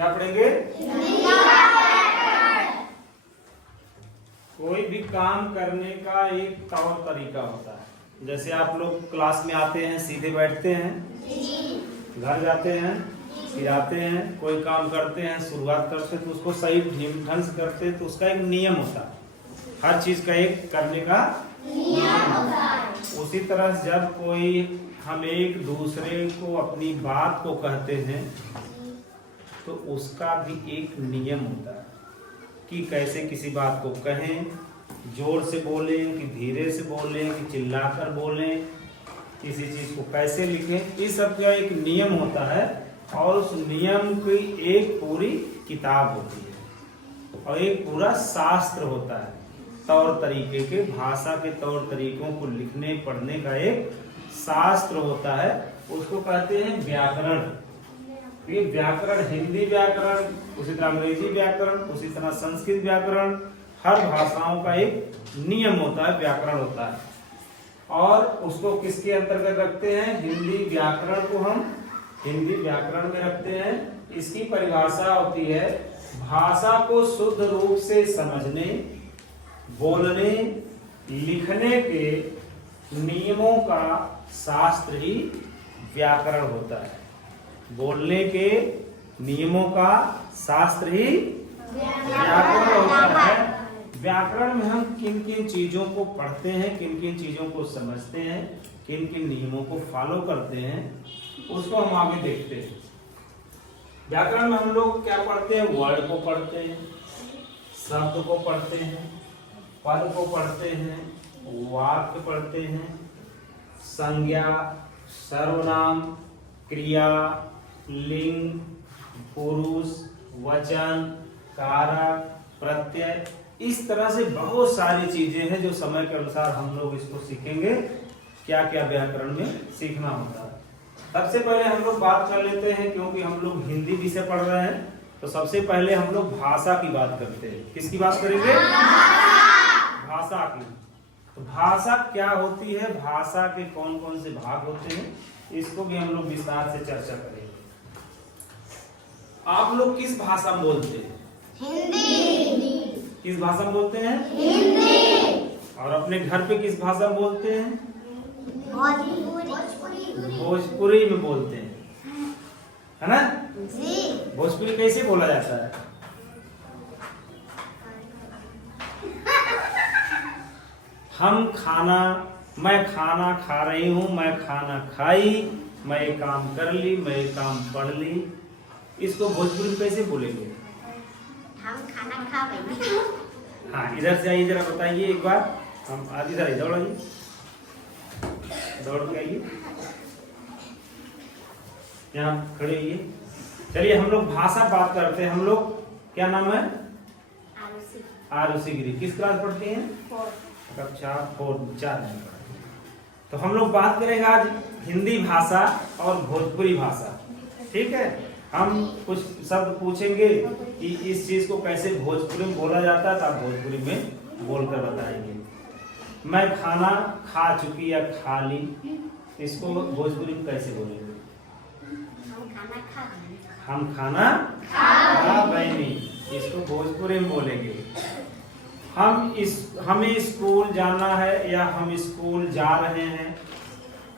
क्या पढ़ेंगे? कोई भी काम करने का एक तौर तरीका होता है। जैसे आप लोग क्लास में आते हैं, सीधे बैठते हैं, घर जाते हैं, फिर आते हैं, कोई काम करते हैं, शुरुआत करते हैं तो उसको सही ढंग से करते हैं, तो उसका एक नियम होता है। हर चीज का एक करने का नियम होता है। उसी तरह जब कोई हम एक दूसरे को अपनी बात को कहते हैं तो उसका भी एक नियम होता है कि कैसे किसी बात को कहें, जोर से बोलें कि धीरे से बोलें कि चिल्लाकर बोलें, किसी चीज को कैसे लिखें, इस सब का एक नियम होता है। और उस नियम की एक पूरी किताब होती है और एक पूरा शास्त्र होता है। तौर तरीके के, भाषा के तौर तरीकों को लिखने पढ़ने का एक शास्त्र होता है, उसको कहते हैं व्याकरण। ये व्याकरण, हिंदी व्याकरण, उसी तरह अंग्रेजी व्याकरण, उसी तरह संस्कृत व्याकरण, हर भाषाओं का एक नियम होता है, व्याकरण होता है। और उसको किसके अंतर्गत रखते हैं? हिंदी व्याकरण को हम हिंदी व्याकरण में रखते हैं। इसकी परिभाषा होती है भाषा को शुद्ध रूप से समझने, बोलने, लिखने के नियमों का शास्त्र ही व्याकरण होता है। बोलने के नियमों का शास्त्र ही व्याकरण होता है। व्याकरण में हम किन किन चीजों को पढ़ते हैं, किन किन चीजों को समझते हैं, किन किन नियमों को फॉलो करते हैं, उसको हम आगे देखते हैं। व्याकरण में हम लोग क्या पढ़ते हैं? वर्ड को पढ़ते हैं, शब्द को पढ़ते हैं, पद को पढ़ते हैं, वाक्य पढ़ते हैं, संज्ञा, सर्वनाम, क्रिया, लिंग, पुरुष, वचन, कारक, प्रत्यय, इस तरह से बहुत सारी चीजें हैं जो समय के अनुसार हम लोग इसको सीखेंगे। क्या क्या व्याकरण में सीखना होता है। सबसे पहले हम लोग बात कर लेते हैं, क्योंकि हम लोग हिंदी विषय पढ़ रहे हैं, तो सबसे पहले हम लोग भाषा की बात करते हैं। किसकी बात करेंगे? भाषा की। तो भाषा क्या होती है, भाषा के कौन कौन से भाग होते हैं, इसको भी हम लोग विस्तार से चर्चा करेंगे। आप लोग किस भाषा में बोलते हैं? हिंदी। किस भाषा में बोलते हैं? हिंदी। और अपने घर पे किस भाषा में बोलते हैं? भोजपुरी में बोलते हैं, है ना जी। भोजपुरी कैसे बोला जाता है? मैं खाना खा रही हूँ, मैं खाना खाई, मैं ये काम कर ली, मैं ये काम पढ़ ली, इसको भोजपुरी में कैसे बोलेंगे? हम खाना खा रहे। हाँ, इधर से आइए, जरा बताइए एक बार। हम आदि इधर दौड़ आइए, दौड़ के आइए, यहाँ खड़े होइए। चलिए हम लोग भाषा बात करते हैं। हम लोग, क्या नाम है? आरुषि गिरी। किस क्लास पढ़ती हैं? कक्षा 4 में। तो हम लोग बात करेंगे आज हिंदी भाषा और भोजपुरी भाषा। ठीक है, हम कुछ शब्द पूछेंगे कि इस चीज को कैसे भोजपुरी में बोला जाता है, तो आप भोजपुरी में बोलकर बताएंगे। मैं खाना खा चुकी या खा ली, इसको भोजपुरी में कैसे बोलेंगे? हम खाना खा बैनी, इसको भोजपुरी में बोलेंगे। हमें स्कूल जाना है, या हम स्कूल जा रहे हैं,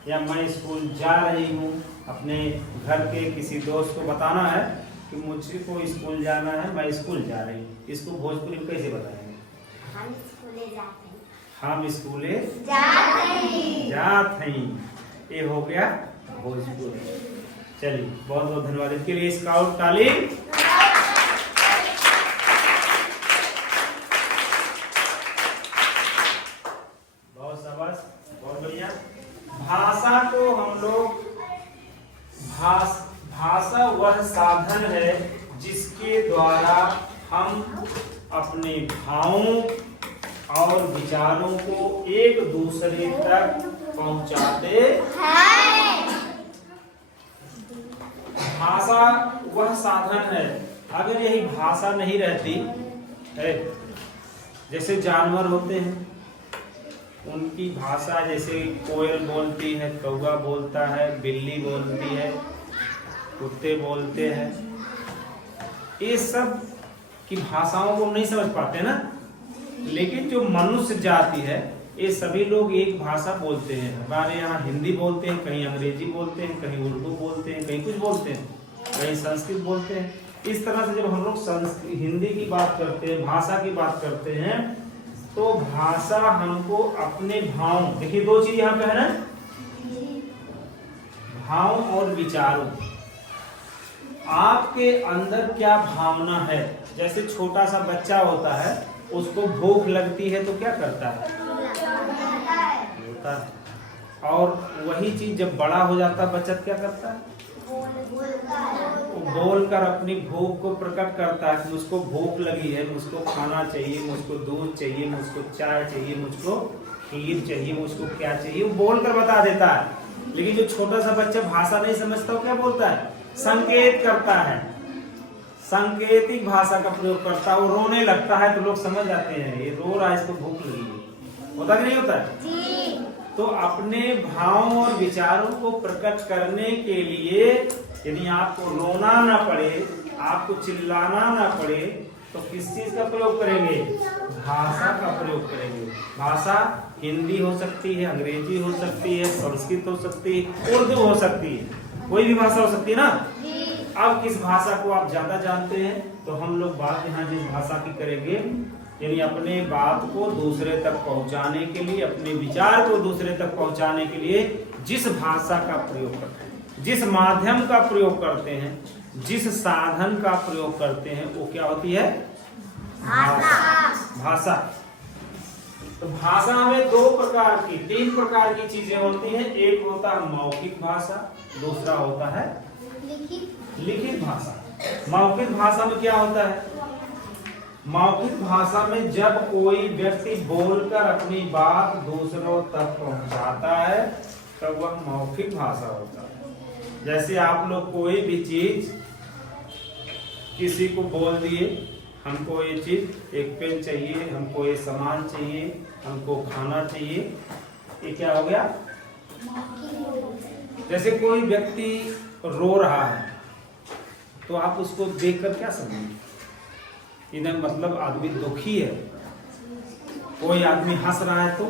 या मैं स्कूल जा रही हूँ। अपने घर के किसी दोस्त को बताना है कि मुझे को स्कूल जाना है, मैं स्कूल जा रही हूँ, इसको भोजपुरी में कैसे बताएंगे? हम स्कूले जाते हैं। हम स्कूले जाते हैं। ये हो गया भोजपुरी। चलिए, बहुत बहुत धन्यवाद इसके लिए। स्काउट ताली। बहुत शाबाश, बहुत बढ़िया। भाषा को हम लोग, भाषा वह साधन है जिसके द्वारा हम अपने भावों और विचारों को एक दूसरे तक पहुंचाते हैं। भाषा वह साधन है। अगर यही भाषा नहीं रहती है, जैसे जानवर होते हैं, उनकी भाषा, जैसे कोयल बोलती है, कौवा बोलता है, बिल्ली बोलती है, कुत्ते बोलते हैं, ये सब की भाषाओं को हम नहीं समझ पाते ना, लेकिन जो मनुष्य जाति है ये सभी लोग एक भाषा बोलते हैं। हमारे यहाँ हिंदी बोलते हैं, कहीं अंग्रेजी बोलते हैं, कहीं उर्दू बोलते हैं, कहीं कुछ बोलते हैं, कहीं संस्कृत बोलते हैं। इस तरह से जब हम लोग हिंदी की बात करते हैं, भाषा की बात करते हैं, तो भाषा हमको अपने भाव, देखिए दो चीज यहाँ पे है ना, भाव और विचारों, आपके अंदर क्या भावना है। जैसे छोटा सा बच्चा होता है, उसको भूख लगती है तो क्या करता है, और वही चीज जब बड़ा हो जाता है बच्चा क्या करता है, बोलकर अपनी भूख को प्रकट करता है कि मुझको भूख लगी है, मुझको खाना चाहिए, मुझको दूध चाहिए, मुझको चाय चाहिए, मुझको खीर चाहिए, मुझको क्या चाहिए, वो बोलकर बता देता है। लेकिन जो छोटा सा बच्चा भाषा नहीं समझता, वो क्या बोलता है, संकेत करता है, सांकेतिक भाषा का प्रयोग करता है। वो रोने लगता है तो लोग समझ जाते हैं ये रो रहा है, इसको भूख लगी है। होता कि नहीं होता है? तो अपने भावों और विचारों को प्रकट करने के लिए यदि आपको रोना ना पड़े, आपको चिल्लाना ना पड़े, तो किस चीज का प्रयोग करेंगे, भाषा का प्रयोग करेंगे। भाषा हिंदी हो सकती है, अंग्रेजी हो सकती है, संस्कृत हो सकती है, उर्दू हो सकती है, कोई भी भाषा हो सकती है ना। अब किस भाषा को आप ज्यादा जानते हैं, तो हम लोग बात यहाँ जिस भाषा की करेंगे, यानी अपने बात को दूसरे तक पहुंचाने के लिए, अपने विचार को दूसरे तक पहुंचाने के लिए जिस भाषा का प्रयोग करते हैं, जिस माध्यम का प्रयोग करते हैं, जिस साधन का प्रयोग करते हैं, वो क्या होती है, भाषा। तो भाषा में दो प्रकार की, तीन प्रकार की चीजें होती हैं। एक होता है मौखिक भाषा, दूसरा होता है लिखित भाषा। मौखिक भाषा में क्या होता है, मौखिक भाषा में जब कोई व्यक्ति बोलकर अपनी बात दूसरों तक पहुंचाता है, तब वह मौखिक भाषा होता है। जैसे आप लोग कोई भी चीज किसी को बोल दिए, हमको ये चीज, एक पेन चाहिए, हमको ये सामान चाहिए, हमको खाना चाहिए, ये क्या हो गया। जैसे कोई व्यक्ति रो रहा है तो आप उसको देखकर क्या समझेंगे, इधर मतलब आदमी दुखी है। कोई आदमी हंस रहा है तो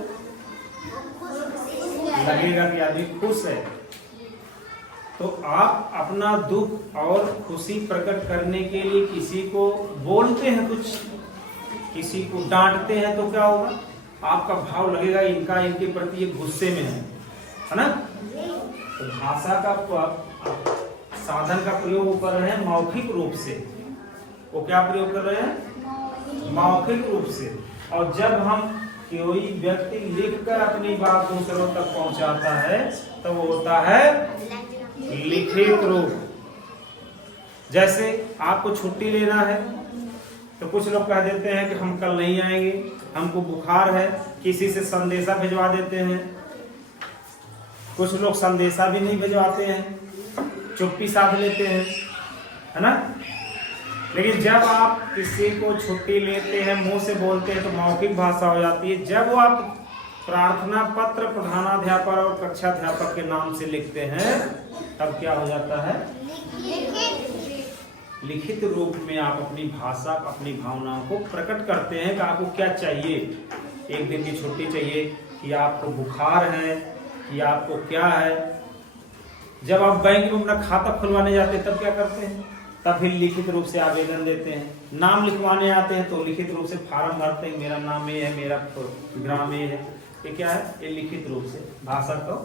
लगेगा कि आदमी खुश है। तो आप अपना दुख और खुशी प्रकट करने के लिए किसी को बोलते हैं, कुछ किसी को डांटते हैं, तो क्या होगा, आपका भाव लगेगा इनका इनके प्रति ये गुस्से में है ना। तो भाषा का साधन का प्रयोग वो कर रहे हैं मौखिक रूप से। वो क्या प्रयोग कर रहे हैं, मौखिक रूप से। और जब हम कोई व्यक्ति लिखकर अपनी बात दूसरों तक पहुंचाता है, तो वो होता है लिखित रूप। जैसे आपको छुट्टी लेना है तो कुछ लोग कह देते हैं कि हम कल नहीं आएंगे, हमको बुखार है, किसी से संदेशा भिजवा देते हैं। कुछ लोग संदेशा भी नहीं भिजवाते हैं, चुप्पी साध लेते हैं, है ना। लेकिन जब आप किसी को छुट्टी लेते हैं, मुंह से बोलते हैं, तो मौखिक भाषा हो जाती है। जब वो आप प्रार्थना पत्र प्रधानाध्यापक और कक्षाध्यापक के नाम से लिखते हैं, तब क्या हो जाता है, लिखित रूप में आप अपनी भाषा, अपनी भावनाओं को प्रकट करते हैं कि आपको क्या चाहिए। एक दिन की छुट्टी चाहिए, कि आपको बुखार है, कि आपको क्या है। जब आप बैंक में अपना खाता खुलवाने जाते हैं, तब क्या करते हैं, तब फिर लिखित रूप से आवेदन देते हैं। नाम लिखवाने आते हैं तो लिखित रूप से फार्म भरते हैं, मेरा नाम ये है, मेरा ग्राम ये है। ये क्या है, ये लिखित रूप से भाषा का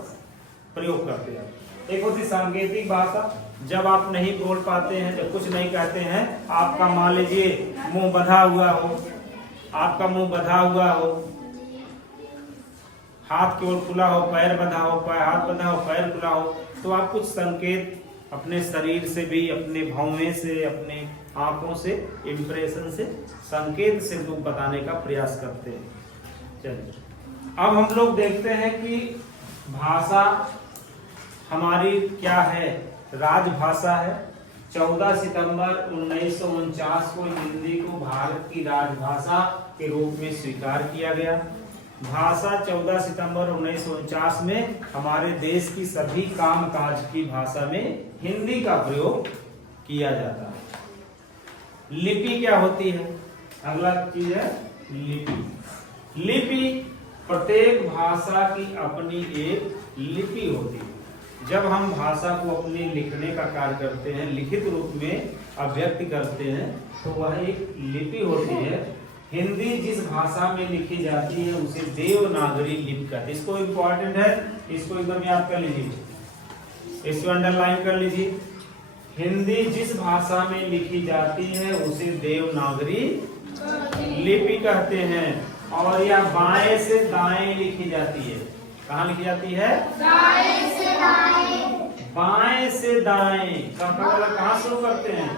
प्रयोग करते हैं। एक होती सांकेतिक भाषा, जब आप नहीं बोल पाते हैं, जब कुछ नहीं कहते हैं, आपका मान लीजिए मुंह बंधा हुआ हो, आपका मुंह बंधा हुआ हो, हाथ केवल खुला हो, पैर बंधा हो, हाथ बंधा हो, पैर खुला हो, तो आप कुछ संकेत अपने शरीर से भी, अपने भौवें से, अपने आंखों से, इंप्रेशन से, संकेत से लोग बताने का प्रयास करते हैं। चलिए अब हम लोग देखते हैं कि भाषा हमारी क्या है, राजभाषा है। 14 सितंबर 1949 को हिंदी को भारत की राजभाषा के रूप में स्वीकार किया गया। भाषा 14 सितंबर 1949 में हमारे देश की सभी कामकाज की भाषा में हिंदी का प्रयोग किया जाता है। लिपि क्या होती है? अगला चीज है लिपि। लिपि प्रत्येक भाषा की अपनी एक लिपि होती है। जब हम भाषा को अपने लिखने का कार्य करते हैं, लिखित रूप में अभिव्यक्ति करते हैं, तो वह एक लिपि होती है। हिंदी जिस भाषा में लिखी जाती है उसे देवनागरी लिपि कहते हैं। इसको इम्पोर्टेंट है, इसको एकदम याद कर लीजिए, इसको अंडरलाइन कर लीजिए। हिंदी जिस भाषा में लिखी जाती है उसे देवनागरी लिपि कहते हैं। और यह बाएं से दाएं लिखी जाती है। कहाँ लिखी जाती है? दाएं से दाएं। बाएं से दाएं का मतलब कहाँ शुरू करते हैं?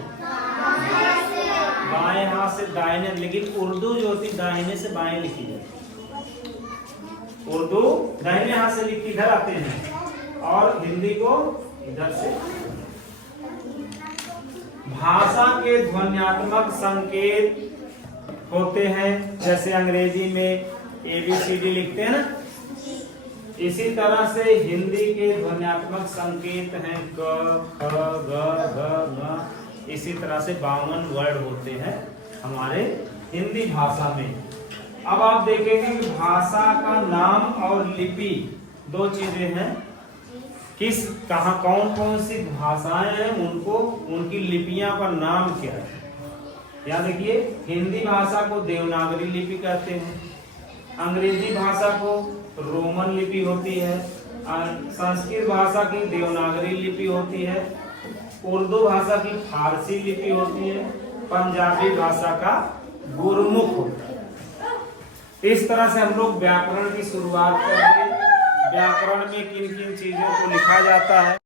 बाएं हाथ से दाहिने, लेकिन उर्दू जो होती दाहिने से बाएं लिखी जाती है। उर्दू दाहिने हाथ से लिख इधर आते हैं और हिंदी को इधर से। भाषा के ध्वन्यात्मक संकेत होते हैं, जैसे अंग्रेजी में ABCD लिखते हैं ना, इसी तरह से हिंदी के ध्वन्यात्मक संकेत हैं क, ख, ग, घ, ङ। इसी तरह से 52 वर्ड होते हैं हमारे हिंदी भाषा में। अब आप देखेंगे कि भाषा का नाम और लिपि दो चीजें हैं। किस कहाँ कौन कौन सी भाषाएं हैं, उनको उनकी लिपियां का नाम क्या है। यहाँ देखिए, हिंदी भाषा को देवनागरी लिपि कहते हैं, अंग्रेजी भाषा को रोमन लिपि होती है, संस्कृत भाषा की देवनागरी लिपि होती है, उर्दू भाषा की फारसी लिपि होती है, पंजाबी भाषा का गुरमुख होता है। इस तरह से हम लोग व्याकरण की शुरुआत करेंगे। व्याकरण में किन किन चीजों को लिखा जाता है।